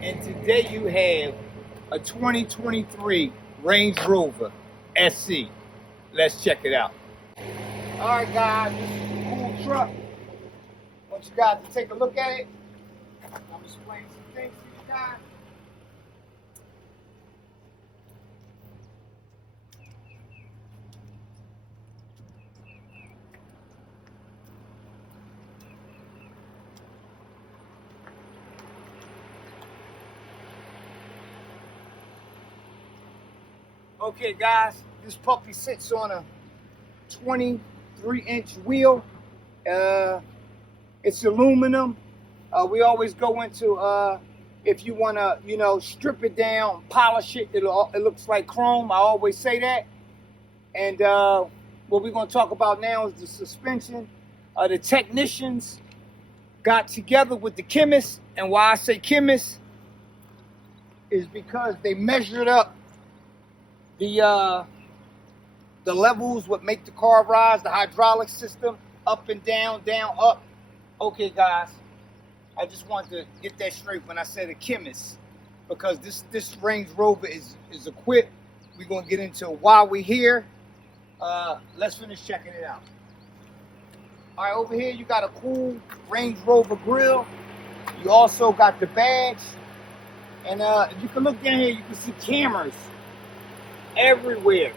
And today you have a 2023 Range Rover SE. Let's check it out. All right, guys, this is a cool truck. I want you guys to take a look at it. I'm explaining some things to you guys. Okay, guys, this puppy sits on a 23-inch wheel. It's aluminum. We always go into if you want to, strip it down, polish it. It looks like chrome. I always say that. And what we're going to talk about now is the suspension. The technicians got together with the chemists, and why I say chemists is because they measured up the levels, what make the car rise, the hydraulic system, up and down, down, up. Okay, guys, I just wanted to get that straight when I said a chemist, because this Range Rover is equipped. We're going to get into why we're here. Let's finish checking it out. All right, over here you got a cool Range Rover grill. You also got the badge. And if you can look down here, you can see cameras everywhere.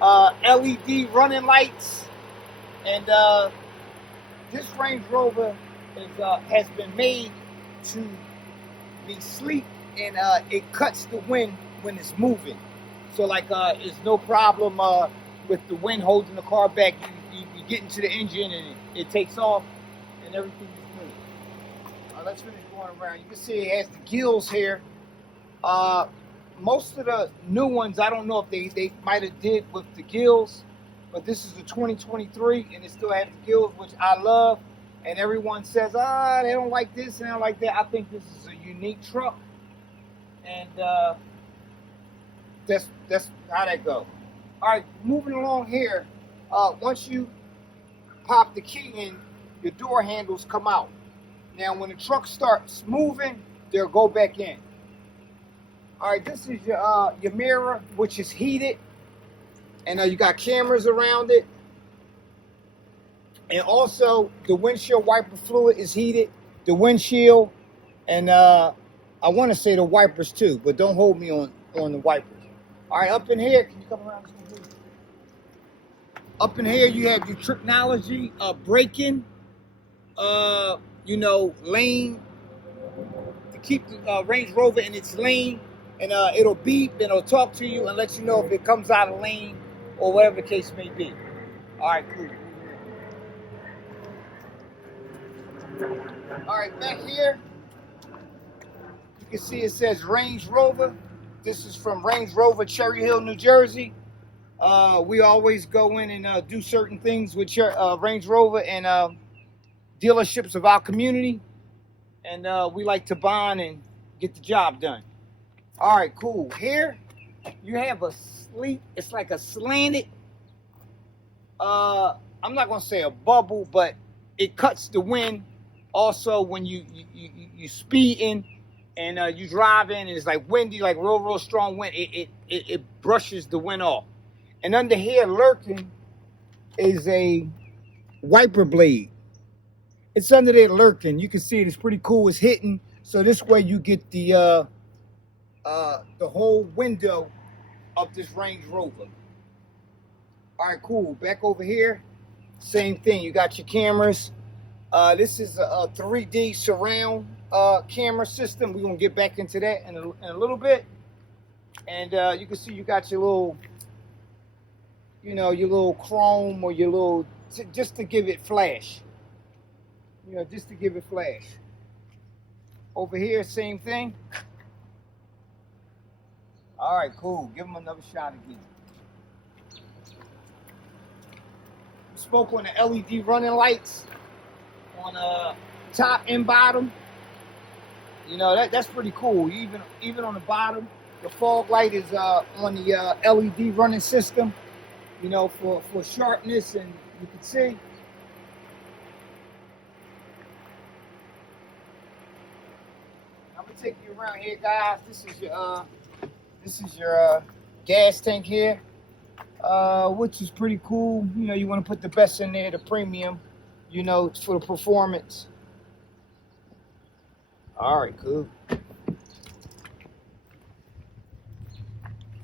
LED running lights. And this Range Rover has been made to be sleek, and it cuts the wind when it's moving. So it's no problem with the wind holding the car back. You get into the engine and it takes off and everything is smooth. Let's finish going around. You can see it has the gills here. Most of the new ones, I don't know if they might have did with the gills, but this is a 2023 and it still has the gills, which I love. And everyone says, they don't like this and they don't like that. I think this is a unique truck, and that's how that goes. All right, moving along here. Once you pop the key in, your door handles come out. Now, when the truck starts moving, they'll go back in. All right, this is your mirror, which is heated, and you got cameras around it. And also, the windshield wiper fluid is heated, the windshield, and I want to say the wipers too, but don't hold me on the wipers. All right, up in here, can you come around? Up in here, you have your technology, braking, lane, to keep the Range Rover in its lane, and it'll beep and it'll talk to you and let you know if it comes out of lane or whatever the case may be. All right, cool. All right, back here, you can see it says Range Rover. This is from Range Rover, Cherry Hill, New Jersey. We always go in and do certain things with Range Rover and dealerships of our community. And we like to bond and get the job done. All right, cool. Here, you have a sleek, it's like a slanted, I'm not going to say a bubble, but it cuts the wind. Also, when you speeding and you driving and it's like windy, like real strong wind, it brushes the wind off. And under here lurking is a wiper blade. It's under there lurking. You can see it. It's pretty cool. It's hitting, so this way you get the whole window of this Range Rover. All right, cool. Back over here, same thing. You got your cameras. This is a 3D surround camera system. We're gonna get back into that in a little bit. And you can see you got your little, your little chrome or your little, just to give it flash. Just to give it flash. Over here, same thing. All right, cool. Give them another shot again. Spoke on the LED running lights on top and bottom. That's pretty cool. Even on the bottom, the fog light is on the LED running system. For sharpness, and you can see. I'm gonna take you around here, guys. This is your gas tank here, which is pretty cool. You know, you want to put the best in there, the premium, you know, for the performance. All right, cool.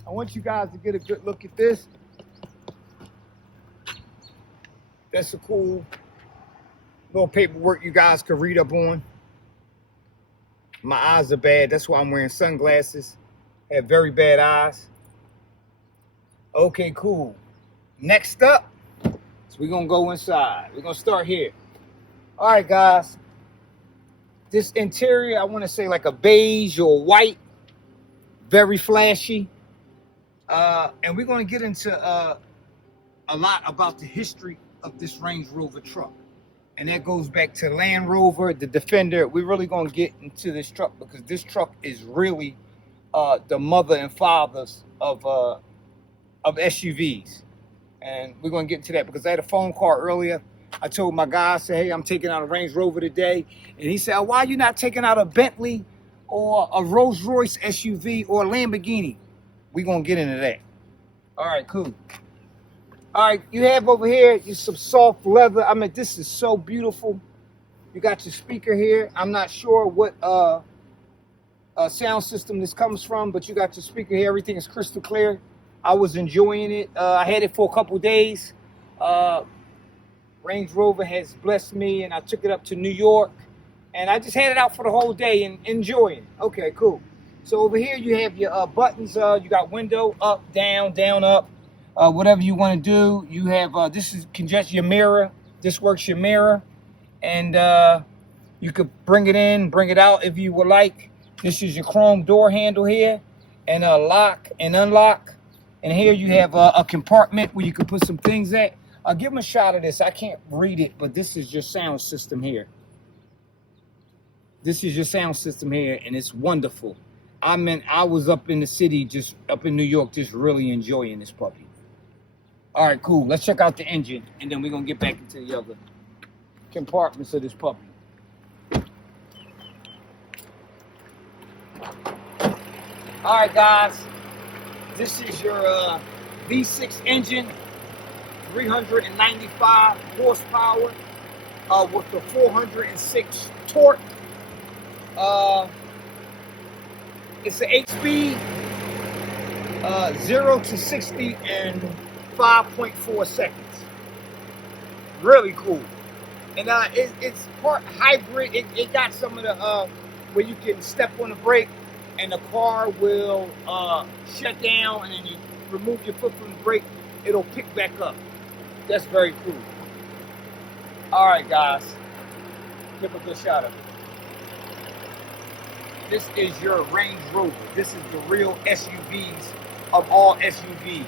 I want you guys to get a good look at this. That's a cool little paperwork you guys can read up on. My eyes are bad. That's why I'm wearing sunglasses. I have very bad eyes. Okay, cool. Next up, so we're going to go inside. We're going to start here. All right, guys. This interior, I want to say like a beige or white. Very flashy. And we're going to get into a lot about the history of this Range Rover truck. And that goes back to Land Rover, the Defender. We're really going to get into this truck because this truck is really the mother and fathers of SUVs. And we're going to get into that because I had a phone call earlier. I told my guy, I said, hey, I'm taking out a Range Rover today. And he said, why are you not taking out a Bentley or a Rolls Royce SUV or a Lamborghini? We're going to get into that. All right, cool. All right, you have over here some soft leather. I mean, this is so beautiful. You got your speaker here. I'm not sure what sound system this comes from, but you got your speaker here. Everything is crystal clear. I was enjoying it. I had it for a couple days. Range Rover has blessed me, and I took it up to New York, and I just had it out for the whole day and enjoying it. Okay, cool. So over here you have your buttons. You got window, up, down, down, up. Whatever you want to do. You have, this can just your mirror. This works your mirror. And you could bring it in, bring it out if you would like. This is your chrome door handle here. And a lock and unlock. And here you have a compartment where you can put some things at. I'll give them a shot of this. I can't read it, but this is your sound system here. This is your sound system here, and it's wonderful. I mean, I was up in the city, just up in New York, just really enjoying this puppy. All right, cool. Let's check out the engine, and then we're going to get back into the other compartments of this puppy. All right, guys. This is your V6 engine, 395 horsepower with the 406 torque. It's an 8-speed, 0 to 60 in 5.4 seconds. Really cool. And it's part hybrid. It got some of the where you can step on the brake and the car will shut down, and then you remove your foot from the brake, it'll pick back up. That's very cool. All right, guys, give a good shot of it. This is your Range Rover. This is the real SUVs of all SUVs.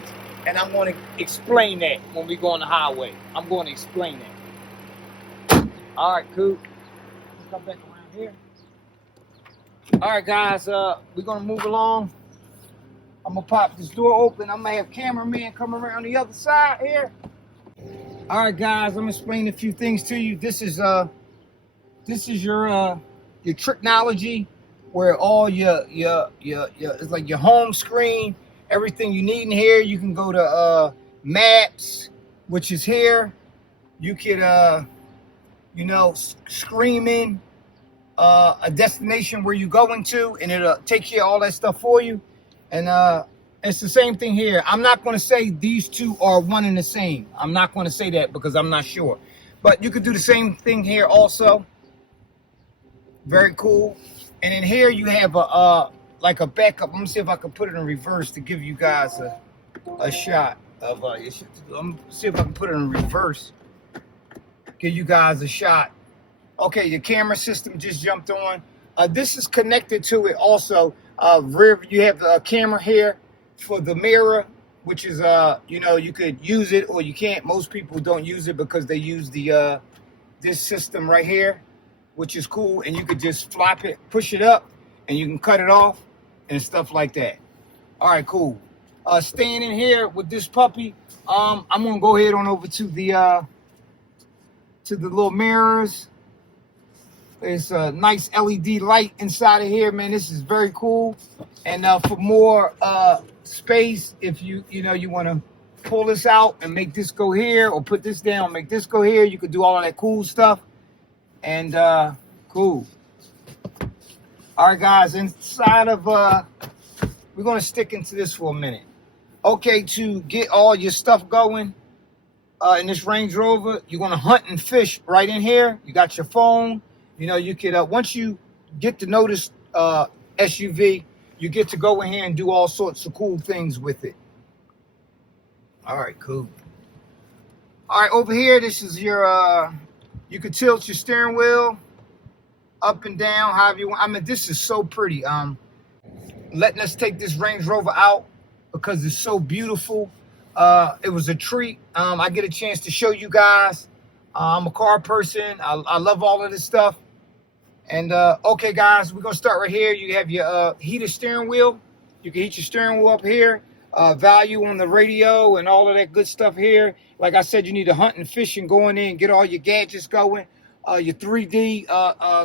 And I'm going to explain that when we go on the highway. I'm going to explain that. All right, cool. Let's come back around here. All right, guys, we're going to move along. I'm going to pop this door open. I'm going to have cameraman come around the other side here. All right, guys, I'm going to explain a few things to you. This is your technology, where all your it's like your home screen, everything you need in here. You can go to maps, which is here. You could scream in a destination where you're going to, and it'll take care of all that stuff for you. And it's the same thing here. I'm not going to say these two are one and the same. I'm not going to say that because I'm not sure, but you could do the same thing here also. Very cool. And in here you have like a backup. I'm gonna see if I can put it in reverse to give you guys a shot of. I'm gonna see if I can put it in reverse. Give you guys a shot. Okay, your camera system just jumped on. This is connected to it also. Rear, you have the camera here for the mirror, which is you could use it or you can't. Most people don't use it because they use the this system right here, which is cool, and you could just flop it, push it up, and you can cut it off and stuff like that. All right, cool. Staying in here with this puppy, I'm gonna go ahead on over to the little mirrors. There's a nice LED light inside of here, man. This is very cool. And for more space, if you want to pull this out and make this go here, or put this down, make this go here, you could do all of that cool stuff. And cool. All right, guys. Inside of we're gonna stick into this for a minute. Okay, to get all your stuff going in this Range Rover, you're gonna hunt and fish right in here. You got your phone. You could once you get to know this SUV, you get to go in here and do all sorts of cool things with it. All right, cool. All right, over here, this is your you could tilt your steering wheel up and down however you want. I mean, this is so pretty. Letting us take this Range Rover out because it's so beautiful. It was a treat. I get a chance to show you guys. I'm a car person. I love all of this stuff. And okay, guys, we're gonna start right here. You have your heated steering wheel. You can heat your steering wheel up here. Value on the radio and all of that good stuff here. Like I said, you need to hunt and fish and go in there and get all your gadgets going. Your 3D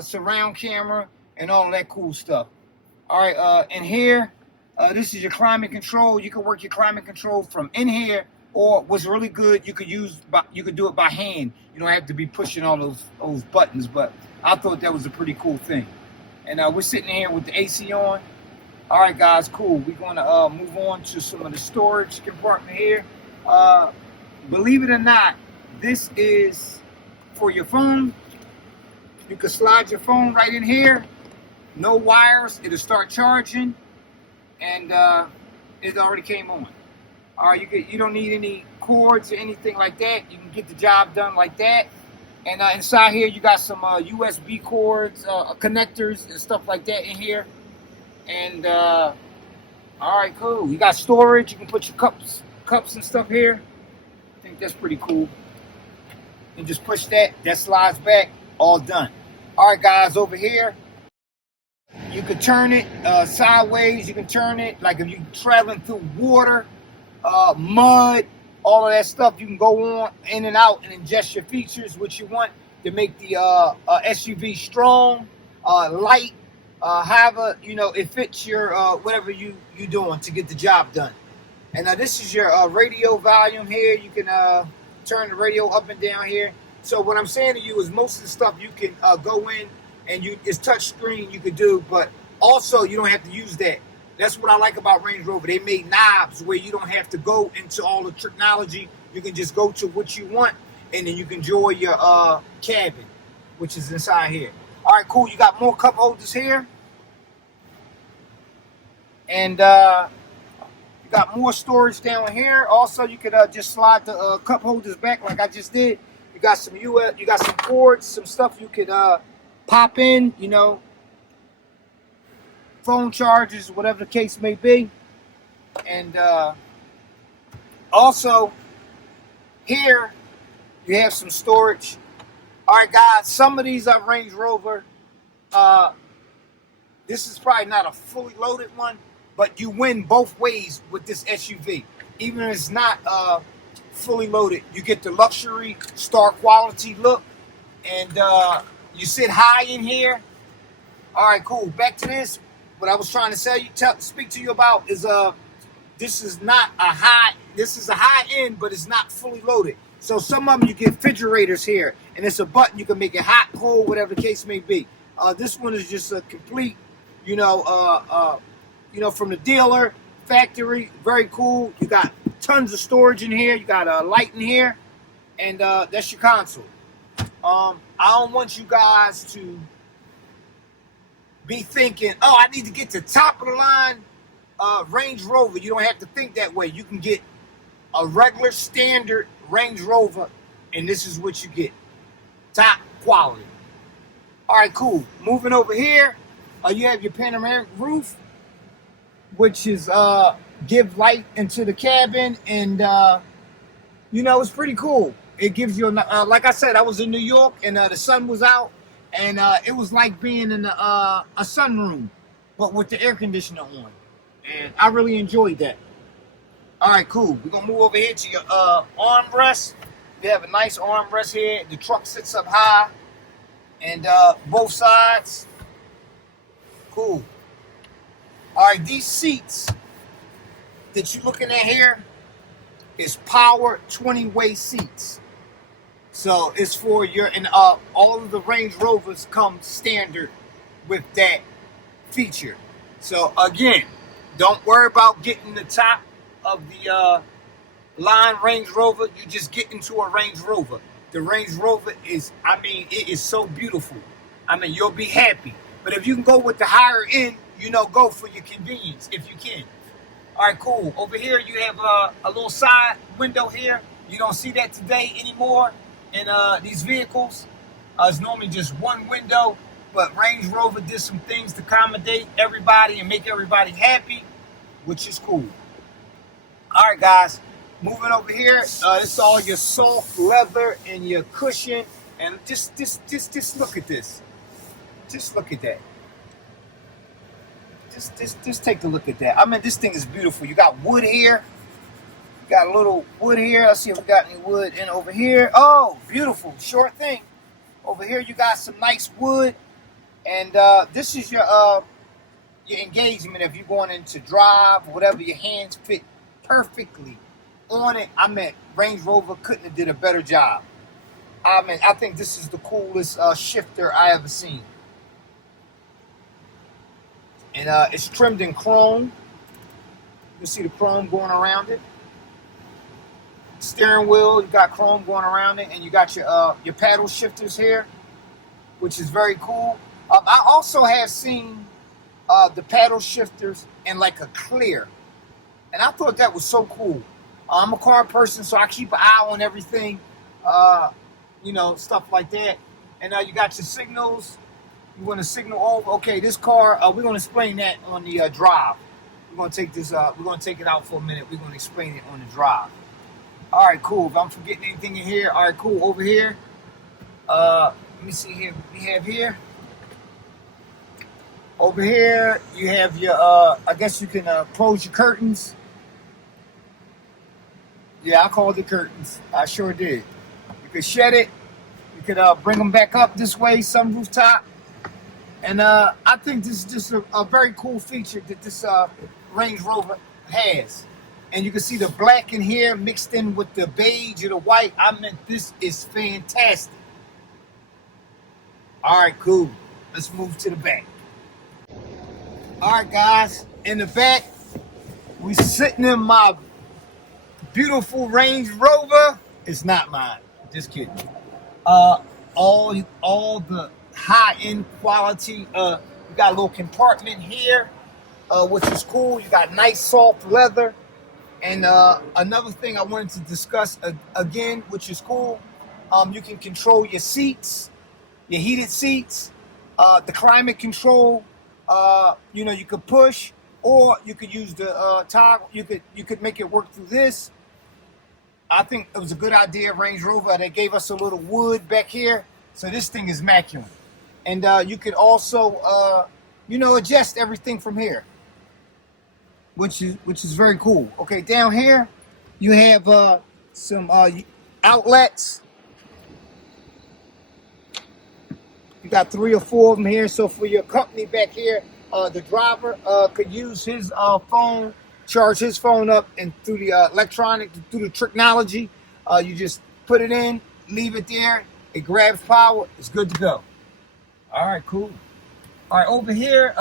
surround camera and all of that cool stuff. All right, in here, this is your climate control. You can work your climate control from in here, or what's really good, you could do it by hand. You don't have to be pushing all those buttons, but I thought that was a pretty cool thing. And we're sitting here with the AC on. All right, guys, cool. We're going to move on to some of the storage compartment here. Believe it or not, this is for your phone. You can slide your phone right in here. No wires. It'll start charging. And it already came on. All right, you don't need any cords or anything like that. You can get the job done like that. And inside here, you got some USB cords, connectors, and stuff like that in here. And all right, cool. You got storage. You can put your cups and stuff here. I think that's pretty cool. And just push that. That slides back. All done. All right, guys, over here, you can turn it sideways. You can turn it like if you're traveling through water, mud, all of that stuff. You can go on in and out and adjust your features, what you want to make the SUV strong, light, however, it fits your whatever you're doing to get the job done. And this is your radio volume here. You can turn the radio up and down here. So what I'm saying to you is most of the stuff you can go in and it's touch screen you could do, but also you don't have to use that. That's what I like about Range Rover. They made knobs where you don't have to go into all the technology. You can just go to what you want, and then you can enjoy your cabin, which is inside here. All right, cool. You got more cup holders here. And you got more storage down here. Also, you could just slide the cup holders back like I just did. You got some you got some cords, some stuff you could pop in, phone chargers, whatever the case may be. And also here you have some storage. All right, guys, some of these are Range Rover. This is probably not a fully loaded one, but you win both ways with this SUV. Even if it's not fully loaded, you get the luxury star quality look, and you sit high in here. All right, cool. Back to this. What I was trying to speak to you about is this is not a high. This is a high end, but it's not fully loaded. So some of them you get refrigerators here, and it's a button you can make it hot, cold, whatever the case may be. This one is just a complete, from the dealer, factory. Very cool. You got tons of storage in here. You got a light in here, and that's your console. I don't want you guys to be thinking, oh, I need to get to top of the line Range Rover. You don't have to think that way. You can get a regular standard Range Rover, and this is what you get. Top quality. All right, cool. Moving over here, you have your panoramic roof, which is give light into the cabin, and it's pretty cool. It gives you, like I said, I was in New York, and the sun was out, and it was like being in a sunroom, but with the air conditioner on, and I really enjoyed that. All right, cool. We're gonna move over here to your armrest. You have a nice armrest here. The truck sits up high, And both sides, cool. All right, these seats that you're looking at here is power 20-way seats. So it's for your, and all of the Range Rovers come standard with that feature. So again, don't worry about getting the top of the line Range Rover. You just get into a Range Rover. The Range Rover is, I mean, it is so beautiful. I mean, you'll be happy. But if you can go with the higher end, you know, go for your convenience if you can. All right, cool. Over here, you have a little side window here. You don't see that today anymore in these vehicles. It's normally just one window, but Range Rover did some things to accommodate everybody and make everybody happy, which is cool. All right, guys. Moving over here, it's all your soft leather and your cushion, and just look at this. Just look at that. Just take a look at that. I mean, this thing is beautiful. You got wood here. You got a little wood here. Let's see if we got any wood in over here. Oh, beautiful. Short thing. Over here, you got some nice wood, and this is your engagement. If you're going into drive, whatever, your hands fit perfectly on it. I mean, Range Rover couldn't have did a better job. I mean, I think this is the coolest shifter I ever seen. And it's trimmed in chrome. You can see the chrome going around it. Steering wheel, you got chrome going around it, and you got your paddle shifters here, which is very cool. I also have seen the paddle shifters in like a clear, and I thought that was so cool. I'm a car person, so I keep an eye on everything, you know, stuff like that. And you got your signals. You want to signal over. Okay, this car, we're going to explain that on the drive. We're going to take this, we're going to take it out for a minute. We're going to explain it on the drive. All right, cool. If I'm forgetting anything in here, all right, cool. Over here, let me see here. We have here. Over here, you have your, I guess you can close your curtains. Yeah, I called the curtains. I sure did. You could shed it. You could bring them back up this way, sunroof top. And I think this is just a very cool feature that this Range Rover has. And you can see the black in here mixed in with the beige or the white. I mean, this is fantastic. All right, cool. Let's move to the back. All right, guys. In the back, we sitting in my beautiful Range Rover. It's not mine. Just kidding. All the high-end quality. You got a little compartment here, which is cool. You got nice soft leather. And another thing I wanted to discuss again, which is cool, you can control your seats, your heated seats, the climate control. You know, you could push, or you could use the toggle. You could make it work through this. I think it was a good idea, Range Rover. They gave us a little wood back here, so this thing is immaculate. And you could also, you know, adjust everything from here, which is very cool. Okay, down here you have some outlets. You got 3 or 4 of them here. So for your company back here, the driver could use his phone, charge his phone up, and through the electronic, through the technology, you just put it in, leave it there, it grabs power, it's good to go. All right, cool. All right, over here,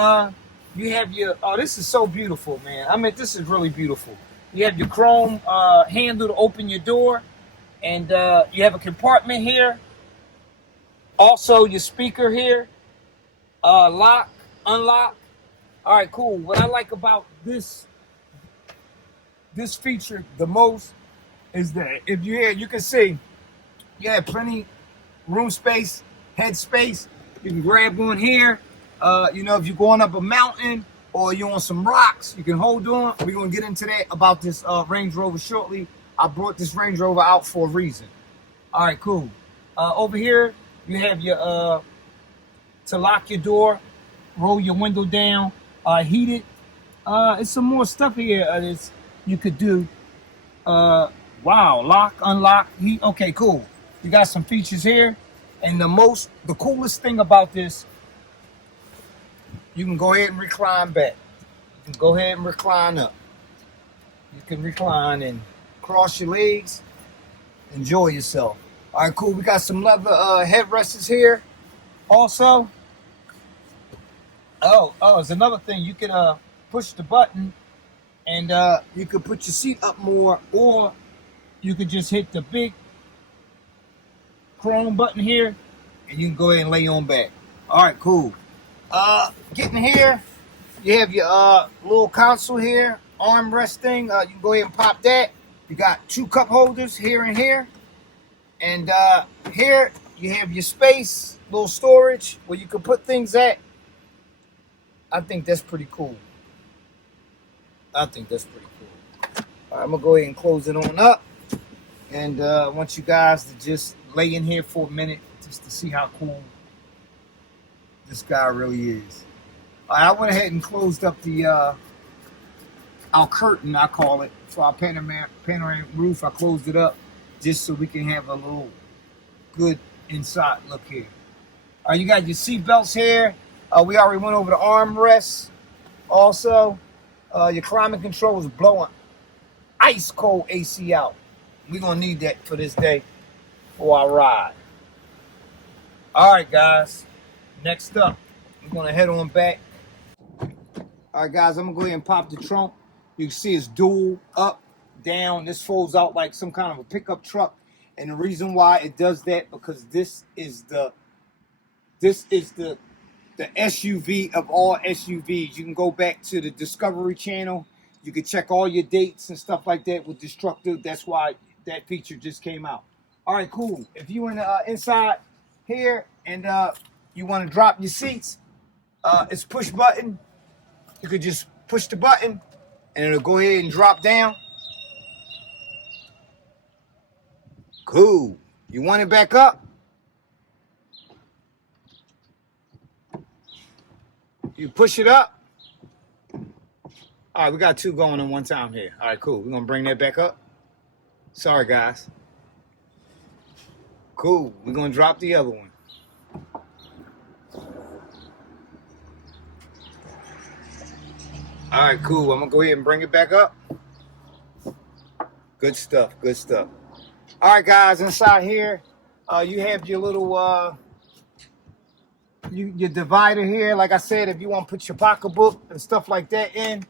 you have your, oh, this is so beautiful, man. I mean, this is really beautiful. You have your chrome handle to open your door, and you have a compartment here. Also, your speaker here, lock, unlock. All right, cool. What I like about this feature the most is that if you're here, you can see you have plenty room space, head space. You can grab one here. You know, if you're going up a mountain or you're on some rocks, you can hold on. We're going to get into that about this Range Rover shortly. I brought this Range Rover out for a reason. All right, cool. Over here, you have your, to lock your door, roll your window down, heat it. It's some more stuff here you could do. Wow, lock, unlock, heat. Okay, cool. You got some features here. And the coolest thing about this, you can go ahead and recline back. You can go ahead and recline up. You can recline and cross your legs. Enjoy yourself. All right, cool. We got some leather headrests here. Also, there's another thing. You can push the button and you can put your seat up more, or you could just hit the big chrome button here and you can go ahead and lay on back. All right, cool. Getting here, you have your little console here, armrest thing. You can go ahead and pop that. You got 2 cup holders here and here. And here you have your space, little storage where you can put things at. I think that's pretty cool. All right, I'm gonna go ahead and close it on up. And I want you guys to just lay in here for a minute just to see how cool this guy really is. All right, I went ahead and closed up the our curtain, I call it, for our panoramic roof. I closed it up just so we can have a little good inside look here. All right, you got your seat belts here. We already went over the armrests. Also, your climate control is blowing ice cold AC out. We're gonna need that for this day for our ride. All right, guys. Next up, we're gonna head on back. All right, guys, I'm gonna go ahead and pop the trunk. You can see it's dual up, down. This folds out like some kind of a pickup truck. And the reason why it does that, because this is the SUV of all SUVs. You can go back to the Discovery Channel. You can check all your dates and stuff like that with Destructive. That's why that feature just came out. All right, cool. If you in inside here and you want to drop your seats, it's push button. You could just push the button and it'll go ahead and drop down. Cool. You want it back up? You push it up. All right, we got 2 going at one time here. All right, cool. We're going to bring that back up. Sorry, guys. Cool. We're going to drop the other one. All right, cool. I'm going to go ahead and bring it back up. Good stuff. Good stuff. All right, guys. Inside here, you have your little your divider here. Like I said, if you want to put your pocketbook and stuff like that in,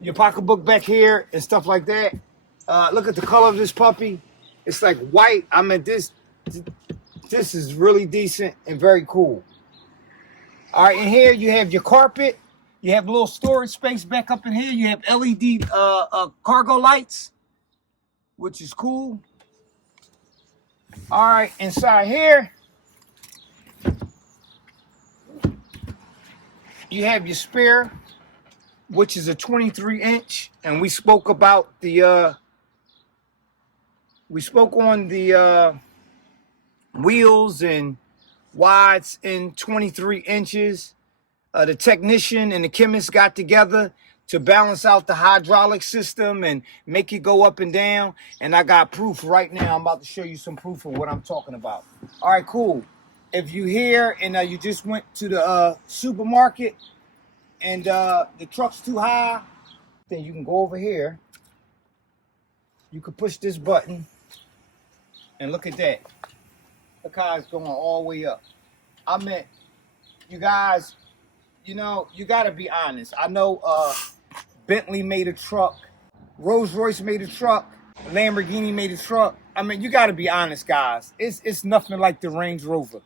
your pocketbook back here and stuff like that. Look at the color of this puppy. It's like white. I mean, this is really decent and very cool. All right, in here you have your carpet. You have a little storage space back up in here. You have LED cargo lights, which is cool. All right, inside here, you have your spare, which is a 23-inch, and we spoke about the on the wheels and why it's in 23 inches. The technician and the chemist got together to balance out the hydraulic system and make it go up and down. And I got proof right now. I'm about to show you some proof of what I'm talking about. All right, cool. If you here and you just went to the supermarket and the truck's too high, then you can go over here. You can push this button and look at that. Look how it's going all the way up. I mean, you guys, you know, you got to be honest. I know Bentley made a truck. Rolls-Royce made a truck. Lamborghini made a truck. I mean, you got to be honest, guys. It's nothing like the Range Rover.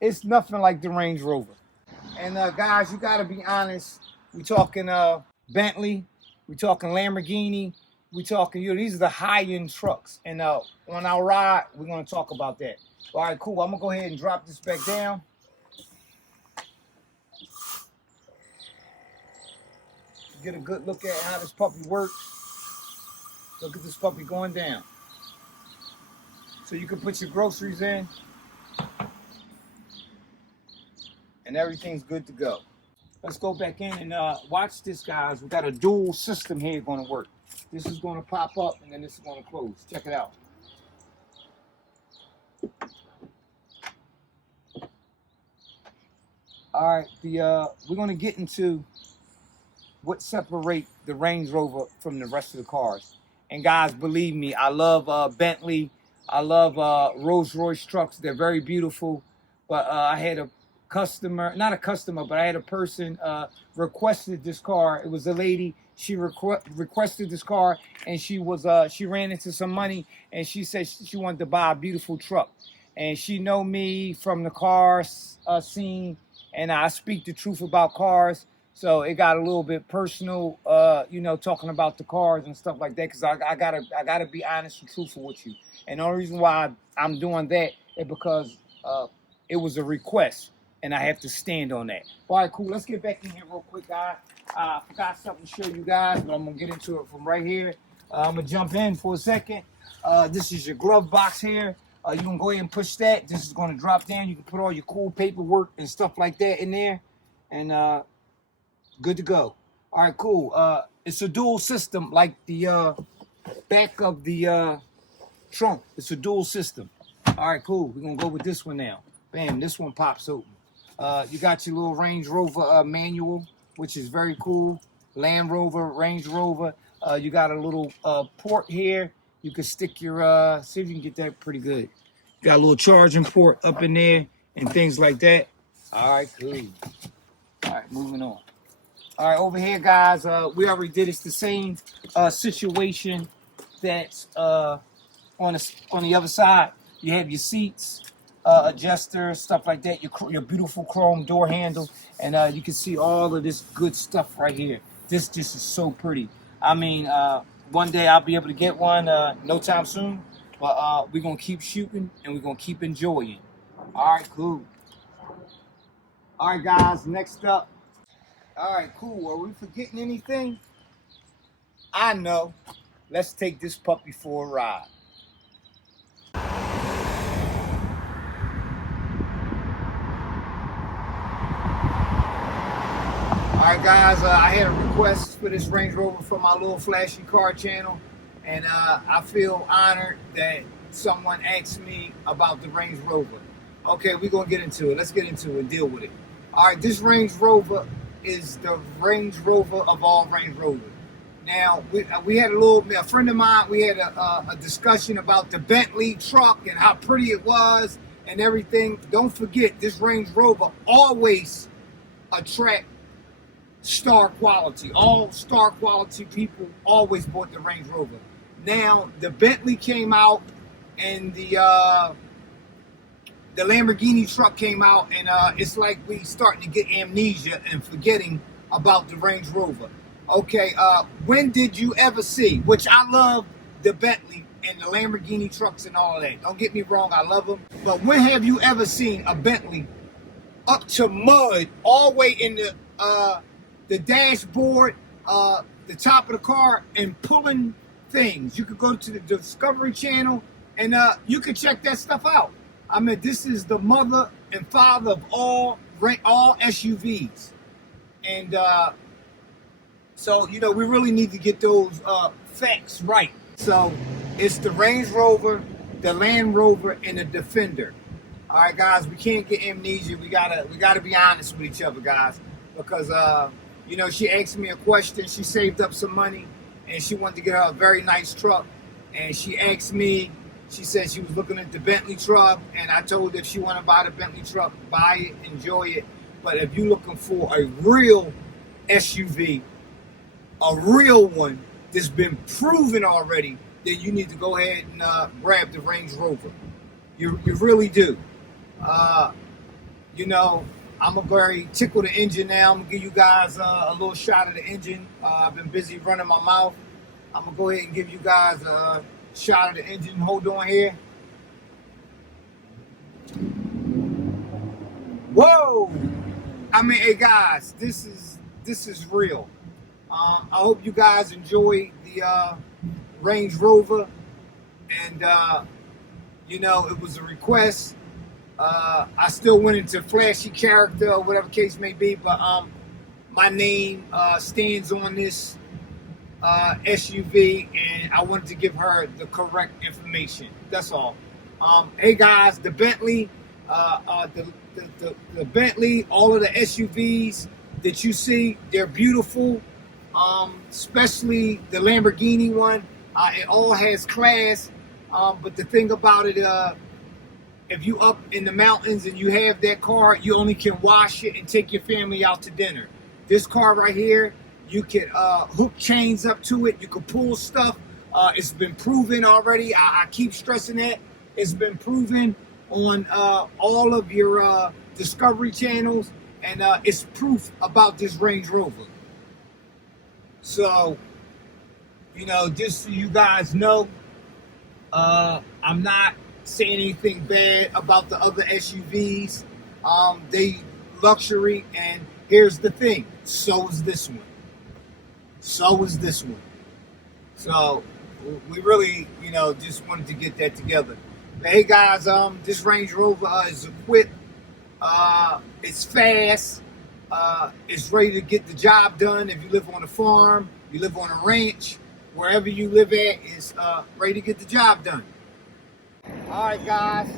It's nothing like the Range Rover. And guys, you got to be honest. We talking Bentley. We talking Lamborghini. We talking, you know, these are the high-end trucks. And on our ride, we're going to talk about that. All right, cool. I'm going to go ahead and drop this back down. Get a good look at how this puppy works. Look at this puppy going down. So you can put your groceries in. And everything's good to go. Let's go back in and watch this, guys. We got a dual system here going to work. This is going to pop up and then this is going to close. Check it out. All right, we're gonna get into what separate the Range Rover from the rest of the cars. And guys, believe me, I love Bentley. I love Rolls Royce trucks. They're very beautiful. But I had a customer, not a customer, but I had a person requested this car. It was a lady. She requested this car, and she ran into some money, and she said she wanted to buy a beautiful truck. And she know me from the car scene, and I speak the truth about cars. So it got a little bit personal, talking about the cars and stuff like that, because I gotta be honest and truthful with you. And the only reason why I'm doing that is because it was a request, and I have to stand on that. All right, cool. Let's get back in here real quick, guys. I forgot something to show you guys, but I'm gonna get into it from right here. I'm gonna jump in for a second. This is your glove box here. You can go ahead and push that. This is gonna drop down. You can put all your cool paperwork and stuff like that in there, and good to go. All right, cool. It's a dual system, like the back of the trunk. It's a dual system. All right, cool. We're gonna go with this one now. Bam, this one pops open. You got your little Range Rover manual, which is very cool. Land Rover, Range Rover. You got a little port here. You can stick your, see if you can get that pretty good. Got a little charging port up in there and things like that. All right, cool. All right, moving on. All right, over here, guys, we already did. It's the same situation that's on the other side. You have your seats, adjusters, stuff like that, your beautiful chrome door handle, and you can see all of this good stuff right here. This is so pretty. I mean, one day I'll be able to get one, no time soon, but we're going to keep shooting, and we're going to keep enjoying. All right, cool. All right, guys, next up. All right, cool. Are we forgetting anything? I know. Let's take this puppy for a ride. All right, guys, I had a request for this Range Rover from my little FlashyCar channel, and I feel honored that someone asked me about the Range Rover. Okay, we're going to get into it. Let's get into it and deal with it. All right, this Range Rover is the Range Rover of all Range Rovers. Now, we had a friend of mine, we had a discussion about the Bentley truck and how pretty it was and everything. Don't forget, this Range Rover always attract star quality. All star quality people always bought the Range Rover. Now, the Bentley came out and the Lamborghini truck came out, and it's like we starting to get amnesia and forgetting about the Range Rover. Okay, when did you ever see, which I love the Bentley and the Lamborghini trucks and all of that. Don't get me wrong, I love them. But when have you ever seen a Bentley up to mud, all the way in the dashboard, the top of the car, and pulling things? You could go to the Discovery Channel, and you could check that stuff out. I mean, this is the mother and father of all SUVs. And so, we really need to get those facts right. So, it's the Range Rover, the Land Rover, and the Defender. All right, guys, we can't get amnesia. We gotta be honest with each other, guys, because she asked me a question. She saved up some money, and she wanted to get her a very nice truck. And she asked me. She said she was looking at the Bentley truck, and I told her if she want to buy the Bentley truck, buy it, enjoy it. But if you're looking for a real SUV, a real one that's been proven already, then you need to go ahead and grab the Range Rover. You really do. I'm going to very tickle the engine now. I'm going to give you guys a little shot of the engine. I've been busy running my mouth. I'm going to go ahead and give you guys a shot of the engine. Hold on here. Whoa! I mean, hey guys, this is real. I hope you guys enjoy the Range Rover, and it was a request. I still went into flashy character or whatever case may be, but my name stands on this SUV, and I wanted to give her the correct information. That's all. Hey guys, the Bentley, the the Bentley, all of the SUVs that you see, they're beautiful. Especially the Lamborghini one. It all has class. But the thing about it, if you up in the mountains and you have that car, you only can wash it and take your family out to dinner. This car right here, you can hook chains up to it. You can pull stuff. It's been proven already. I keep stressing that. It's been proven on all of your Discovery channels, and it's proof about this Range Rover. So, you know, just so you guys know, I'm not saying anything bad about the other SUVs. They luxury, and here's the thing, so is this one. So is this one. So we really, you know, just wanted to get that together. But hey guys, this Range Rover is equipped. It's fast. It's ready to get the job done. If you live on a farm, you live on a ranch, wherever you live at, it's ready to get the job done. All right, guys,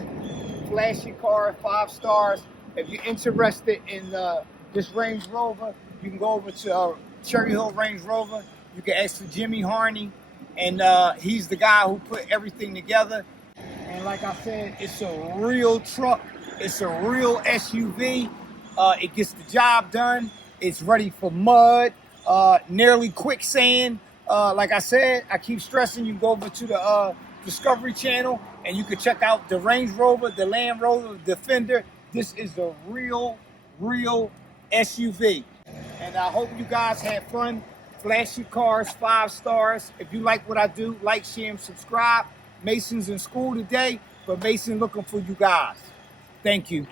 FlashyCar, 5 stars. If you're interested in this Range Rover, you can go over to Cherry Hill Range Rover. You can ask for Jimmy Harney, and he's the guy who put everything together. And like I said, it's a real truck. It's a real SUV. It gets the job done. It's ready for mud, nearly quicksand. Like I said, I keep stressing, you can go over to the Discovery channel and you can check out the Range Rover, the Land Rover, Defender. This is a real SUV. And I hope you guys had fun. Flashy Cars, 5 stars. If you like what I do, like, share, and subscribe. Mason's in school today, but Mason looking for you guys. Thank you.